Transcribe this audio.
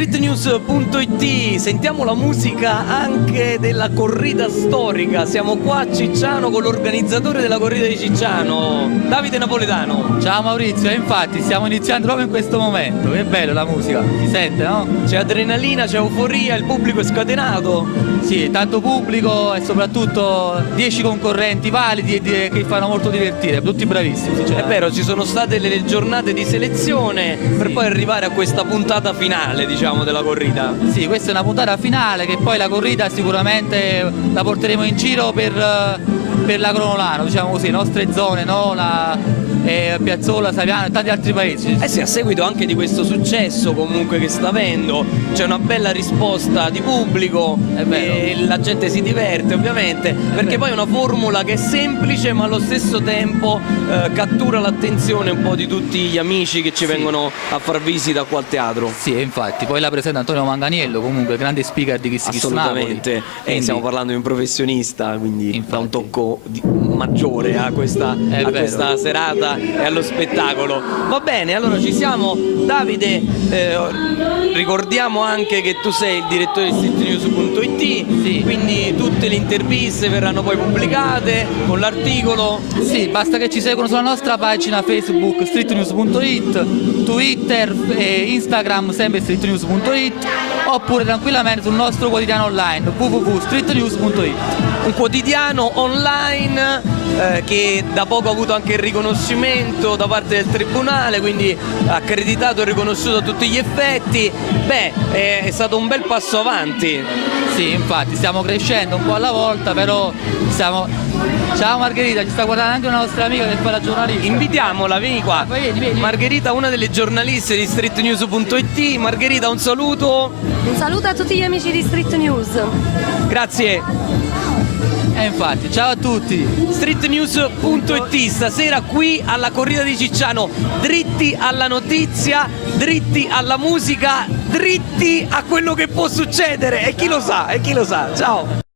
streetnews.it, sentiamo la musica anche della corrida storica. Siamo qua a Cicciano con l'organizzatore della corrida di Cicciano, Davide Napoletano. Ciao Maurizio, infatti stiamo iniziando proprio in questo momento, che bello la musica, si sente, no? C'è adrenalina, c'è euforia, il pubblico è scatenato. Sì, tanto pubblico e soprattutto 10 concorrenti validi e che fanno molto divertire, tutti bravissimi. È vero, ci sono state le giornate di selezione per poi arrivare a questa puntata finale, diciamo, della corrida. Sì, questa è una puntata finale che poi la corrida sicuramente la porteremo in giro per la Gronolano, diciamo così, le nostre zone, no? Piazzola, Saviano e tanti altri paesi. Eh sì, a seguito anche di questo successo comunque che sta avendo, c'è una bella risposta di pubblico e la gente si diverte ovviamente, perché poi è una formula che è semplice ma allo stesso tempo cattura l'attenzione un po' di tutti gli amici che ci vengono a far visita qua al teatro. Sì, infatti, poi la presenta Antonio Manganiello, comunque grande speaker di Kiss Kiss Napoli. Assolutamente, e stiamo parlando di un professionista, quindi dà un tocco maggiore a questa serata e allo spettacolo. Va bene, allora ci siamo. Davide, ricordiamo anche che tu sei il direttore di streetnews.it, sì. Quindi tutte le interviste verranno poi pubblicate con l'articolo. Sì, basta che ci seguono sulla nostra pagina Facebook streetnews.it, Twitter e Instagram sempre streetnews.it, oppure tranquillamente sul nostro quotidiano online www.streetnews.it. Un quotidiano online che da poco ha avuto anche il riconoscimento da parte del Tribunale, quindi accreditato e riconosciuto a tutti gli effetti. Beh, è stato un bel passo avanti. Sì, infatti stiamo crescendo un po' alla volta, però stiamo... Ciao Margherita, ci sta guardando anche una nostra amica che fa la giornalista. Invitiamola, vieni qua. Vieni. Margherita, una delle giornaliste di streetnews.it. Margherita, un saluto. Un saluto a tutti gli amici di Street News. Grazie. Infatti, ciao a tutti. Streetnews.it, stasera qui alla corrida di Cicciano, dritti alla notizia, dritti alla musica, dritti a quello che può succedere, e chi lo sa, ciao.